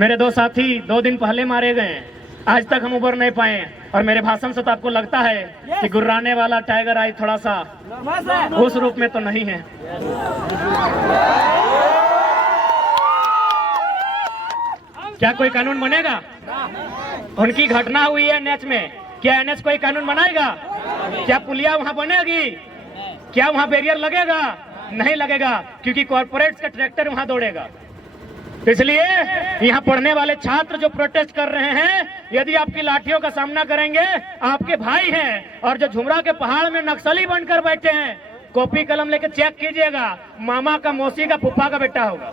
मेरे दो साथी 2 दिन पहले मारे गए, आज तक हम उबर नहीं पाए। और मेरे भाषण से तो आपको लगता है कि गुर्राने वाला टाइगर आई थोड़ा सा उस रूप में तो नहीं है। क्या कोई कानून बनेगा? उनकी घटना हुई है एनएच में, क्या एनएच कोई कानून बनाएगा? क्या पुलिया वहां बनेगी? क्या वहां बैरियर लगेगा? नहीं लगेगा, क्योंकि कॉर्पोरेट्स का ट्रैक्टर वहां दौड़ेगा। इसलिए यहाँ पढ़ने वाले छात्र जो प्रोटेस्ट कर रहे हैं, यदि आपकी लाठियों का सामना करेंगे, आपके भाई हैं। और जो झुमरा के पहाड़ में नक्सली बनकर बैठे हैं, कॉपी कलम लेके चेक कीजिएगा, मामा का, मौसी का, फूफा का बेटा होगा।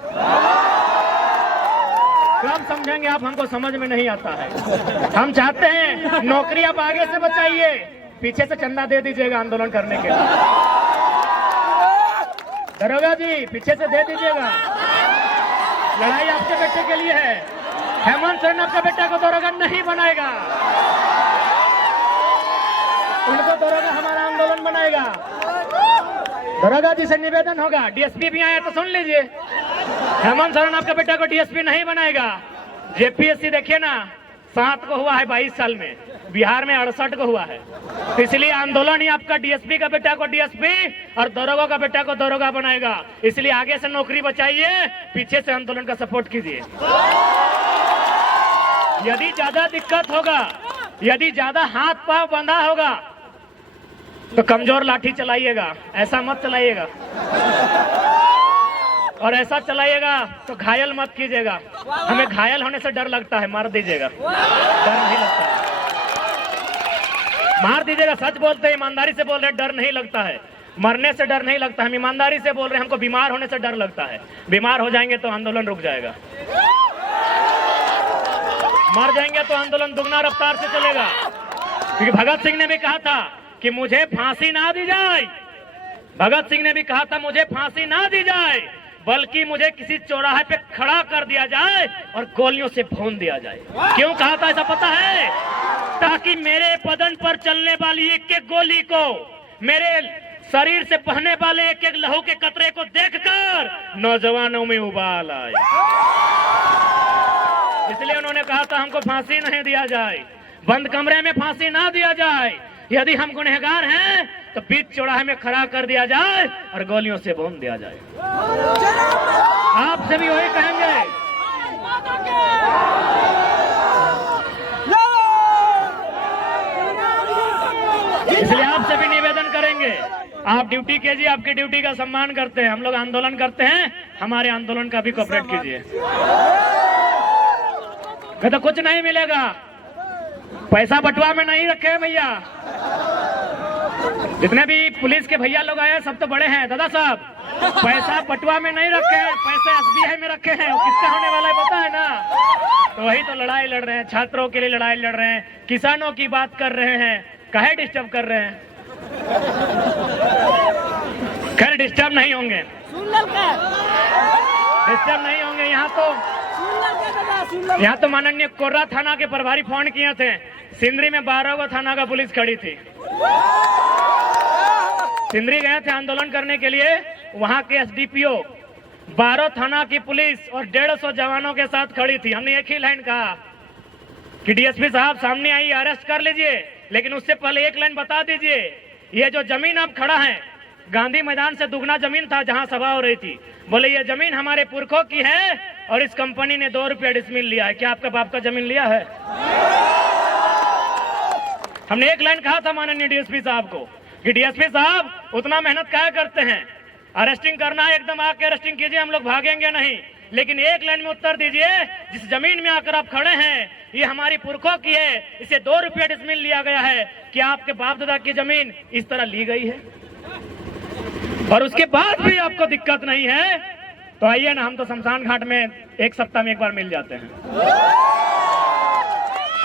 कब समझेंगे आप? हमको समझ में नहीं आता है। हम चाहते हैं नौकरी आप आगे से बचाइए, पीछे से चंदा दे दीजिएगा आंदोलन करने के लिए। दरोगा जी, पीछे से दे दीजिएगा। लड़ाई आपके बेटे के लिए है। हेमंत सोरेन आपका बेटा को दरोगा नहीं बनाएगा, उनको दरोगा हमारा आंदोलन बनाएगा। दरोगा जी से निवेदन होगा, डीएसपी भी आए तो सुन लीजिए, हेमंत सोरेन आपका बेटा को डीएसपी नहीं बनाएगा। जेपीएससी देखिए ना, 7 को हुआ है 22 साल में, बिहार में 68 को हुआ है। इसलिए आंदोलन ही आपका डीएसपी का बेटा को डीएसपी और दरोगा का बेटा को दरोगा बनाएगा। इसलिए आगे से नौकरी बचाइए, पीछे से आंदोलन का सपोर्ट कीजिए। यदि ज्यादा दिक्कत होगा, यदि ज्यादा हाथ पांव बंधा होगा, तो कमजोर लाठी चलाइएगा, ऐसा मत चलाइएगा। और ऐसा चलाइएगा तो घायल मत कीजिएगा। हमें घायल होने से डर लगता है, मार दीजिएगा, डर नहीं लगता है। मार दीजिएगा, सच बोलते हैं, ईमानदारी से बोल रहे हैं, डर नहीं लगता है। मरने से डर नहीं लगता है, हम ईमानदारी से बोल रहे हैं। हमको बीमार होने से डर लगता है, बीमार हो जाएंगे तो आंदोलन रुक जाएगा, मर जाएंगे तो आंदोलन दुगना रफ्तार से चलेगा। क्योंकि भगत सिंह ने भी कहा था कि मुझे फांसी ना दी जाए, भगत सिंह ने भी कहा था मुझे फांसी ना दी जाए, बल्कि मुझे किसी चौराहे पे खड़ा कर दिया जाए और गोलियों से भून दिया जाए। क्यों कहा था ऐसा पता है? ताकि मेरे बदन पर चलने वाली एक एक गोली को, मेरे शरीर से बहने वाले एक एक लहू के कतरे को देखकर नौजवानों में उबाल आए। इसलिए उन्होंने कहा था हमको फांसी नहीं दिया जाए, बंद कमरे में फांसी ना दिया जाए। यदि हम गुनहगार हैं तो बीच चौराहे में खड़ा कर दिया जाए और गोलियों से भून दिया जाए। आपसे भी वही कहेंगे। इसलिए आपसे भी निवेदन करेंगे, आप ड्यूटी कीजिए, आपकी ड्यूटी का सम्मान करते हैं। हम लोग आंदोलन करते हैं, हमारे आंदोलन का भी कोऑपरेट कीजिए। तो कुछ नहीं मिलेगा, पैसा बटुआ में नहीं रखे हैं भैया। जितने भी पुलिस के भैया लोग आए हैं सब तो बड़े हैं दादा साहब, पैसा बटुआ में नहीं रखे हैं, पैसा एसबीआई में रखे हैं। किसका होने वाला है पता है ना? तो वही तो लड़ाई लड़ रहे हैं, छात्रों के लिए लड़ाई लड़ रहे हैं, किसानों की बात कर रहे हैं, काहे डिस्टर्ब कर रहे हैं? खैर डिस्टर्ब नहीं होंगे, डिस्टर्ब नहीं होंगे। यहाँ तो माननीय कोर्रा थाना के प्रभारी फोन किए थे, सिंदरी में 12 गो थाना का पुलिस खड़ी थी। सिंदरी गए थे आंदोलन करने के लिए, वहां के एसडीपीओ 12 थाना की पुलिस और 150 जवानों के साथ खड़ी थी। हमने एक ही लाइन कहा कि डीएसपी साहब सामने आइए, अरेस्ट कर लीजिए, लेकिन उससे पहले एक लाइन बता दीजिए, ये जो जमीन अब खड़ा है, गांधी मैदान से दुगना जमीन था जहां सभा हो रही थी। बोले ये जमीन हमारे पुरखों की है और इस कंपनी ने 2 रुपया डिसमिल लिया है। क्या आपका बाप का जमीन लिया है? हमने एक लाइन कहा था माननीय डीएसपी साहब को कि डीएसपी साहब उतना मेहनत क्या करते हैं, अरेस्टिंग करना है एकदम आके अरेस्टिंग कीजिए, हम लोग भागेंगे नहीं, लेकिन एक लाइन में उत्तर दीजिए, जिस जमीन में आकर आप खड़े हैं ये हमारी पुरखों की है, इसे 2 रुपया डिसमिल लिया गया है। क्या आपके बाप दादा की जमीन इस तरह ली गई है? और उसके बाद भी आपको दिक्कत नहीं है तो आइए ना, हम तो शमशान घाट में 1 सप्ताह में एक बार मिल जाते हैं।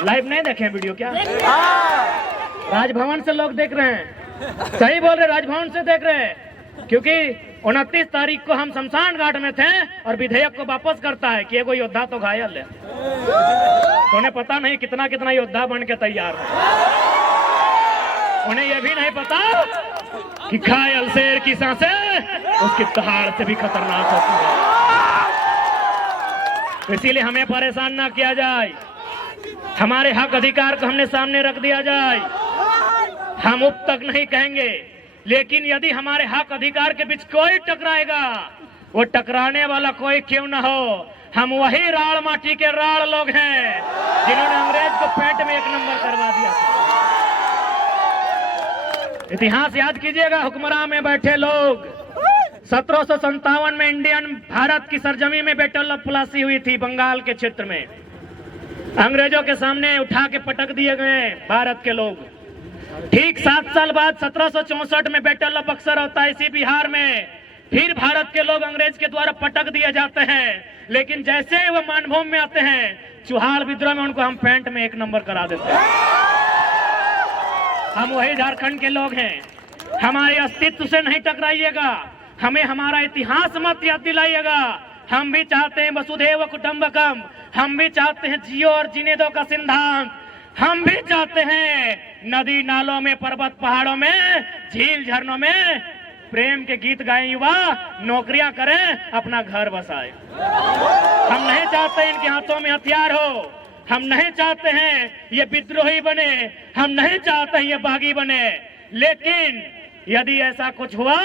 लाइव नहीं देखे वीडियो क्या? राजभवन से लोग देख रहे हैं, सही बोल रहे, राजभवन से देख रहे हैं, क्योंकि 29 तारीख को हम शमशान घाट में थे और विधेयक को वापस करता है कि एगो योद्धा तो घायल है। तो उन्हें पता नहीं कितना कितना योद्धा बन के तैयार है, उन्हें यह भी नहीं पता कि घायल शेर की सांसें उसकी दहाड़ से भी खतरनाक होती है। इसीलिए हमें परेशान ना किया जाए, हमारे हक अधिकार को हमने सामने रख दिया जाए। हम उप तक नहीं कहेंगे, लेकिन यदि हमारे हक अधिकार के बीच कोई टकराएगा, वो टकराने वाला कोई क्यों ना हो, हम वही राड़ माटी के राड़ लोग हैं जिन्होंने अंग्रेज को पेट में 1 नंबर करवा दिया था। इतिहास याद कीजिएगा, हुक्मरान में बैठे लोग 1757 में इंडियन भारत की सरजमी में बैटल ऑफ प्लासी हुई थी, बंगाल के क्षेत्र में। अंग्रेजों के सामने उठा के पटक दिए गए भारत के लोग। ठीक 7 साल बाद 1764 में बैटल ऑफ बक्सर होता है इसी बिहार में। फिर भारत के लोग अंग्रेज के द्वारा पटक दिए जाते हैं, लेकिन जैसे वो मानभूमि में आते हैं, चुहाल विद्रोह में उनको हम पेंट में 1 नंबर करा देते हैं। हम वही झारखंड के लोग हैं, हमारे अस्तित्व से नहीं टकराइएगा, हमें हमारा इतिहास मत याद दिलाइएगा। हम भी चाहते हैं वसुधैव कुटुंबकम, हम भी चाहते हैं जियो और जीने दो का सिद्धांत, हम भी चाहते हैं नदी नालों में, पर्वत पहाड़ों में, झील झरनों में प्रेम के गीत गाएं युवा, नौकरियां करें, अपना घर बसाए। हम नहीं चाहते इनके हाथों में हथियार हो, हम नहीं चाहते हैं ये विद्रोही बने, हम नहीं चाहते हैं ये बागी बने। लेकिन यदि ऐसा कुछ हुआ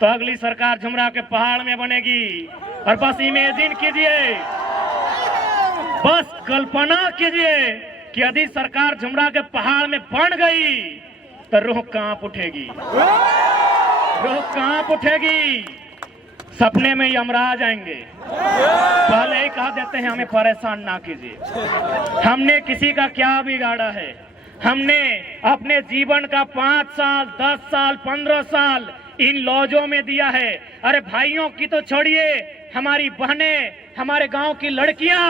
तो अगली सरकार झुमरा के पहाड़ में बनेगी। और बस इमेजिन कीजिए, बस कल्पना कीजिए कि यदि सरकार झुमरा के पहाड़ में बन गई तो रूह कांप उठेगी, रूह कांप उठेगी। सपने में यमराज आएंगे। पहले ही कहा देते हैं हमें परेशान ना कीजिए। हमने किसी का क्या बिगाड़ा है? हमने अपने जीवन का 5 साल, 10 साल, 15 साल इन लॉजों में दिया है। अरे भाइयों की तो छोड़िए, हमारी बहनें, हमारे गांव की लड़कियां,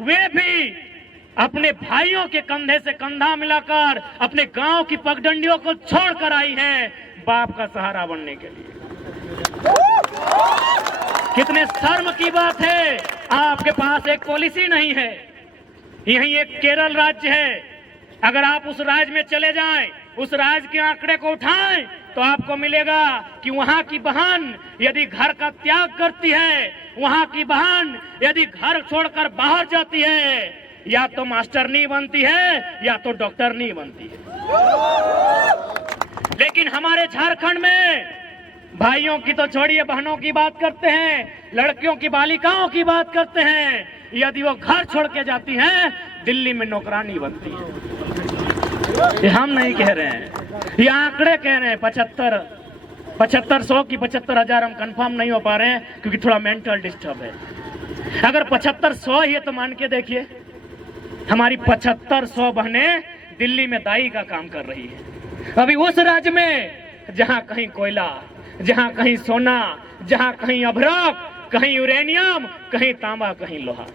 वे भी अपने भाइयों के कंधे से कंधा मिलाकर अपने गांव की पगडंडियों को छोड़कर आई हैं बाप का सहारा बनने के लिए। कितने शर्म की बात है, आपके पास एक पॉलिसी नहीं है। यही एक केरल राज्य है, अगर आप उस राज्य में चले जाएं, उस राज्य के आंकड़े को उठाएं तो आपको मिलेगा कि वहां की बहन यदि घर का त्याग करती है, वहां की बहन यदि घर छोड़कर बाहर जाती है, या तो मास्टर नहीं बनती है या तो डॉक्टर नहीं बनती है। लेकिन हमारे झारखंड में भाइयों की तो छोड़िए, बहनों की बात करते हैं, लड़कियों की, बालिकाओं की बात करते हैं, यदि वो घर छोड़ के जाती हैं, दिल्ली में नौकरानी बनती है। ये हम नहीं कह रहे हैं, ये आंकड़े कह रहे हैं। 7500 की 75,000 हम कंफर्म नहीं हो पा रहे हैं क्योंकि थोड़ा मेंटल डिस्टर्ब है। अगर 7500 ही है तो मान के देखिए, हमारी 7500 बहनें दिल्ली में दाई का काम कर रही है। अभी उस राज्य में जहां कहीं कोयला, जहां कहीं सोना, जहां कहीं अभ्रक, कहीं यूरेनियम, कहीं तांबा, कहीं लोहा।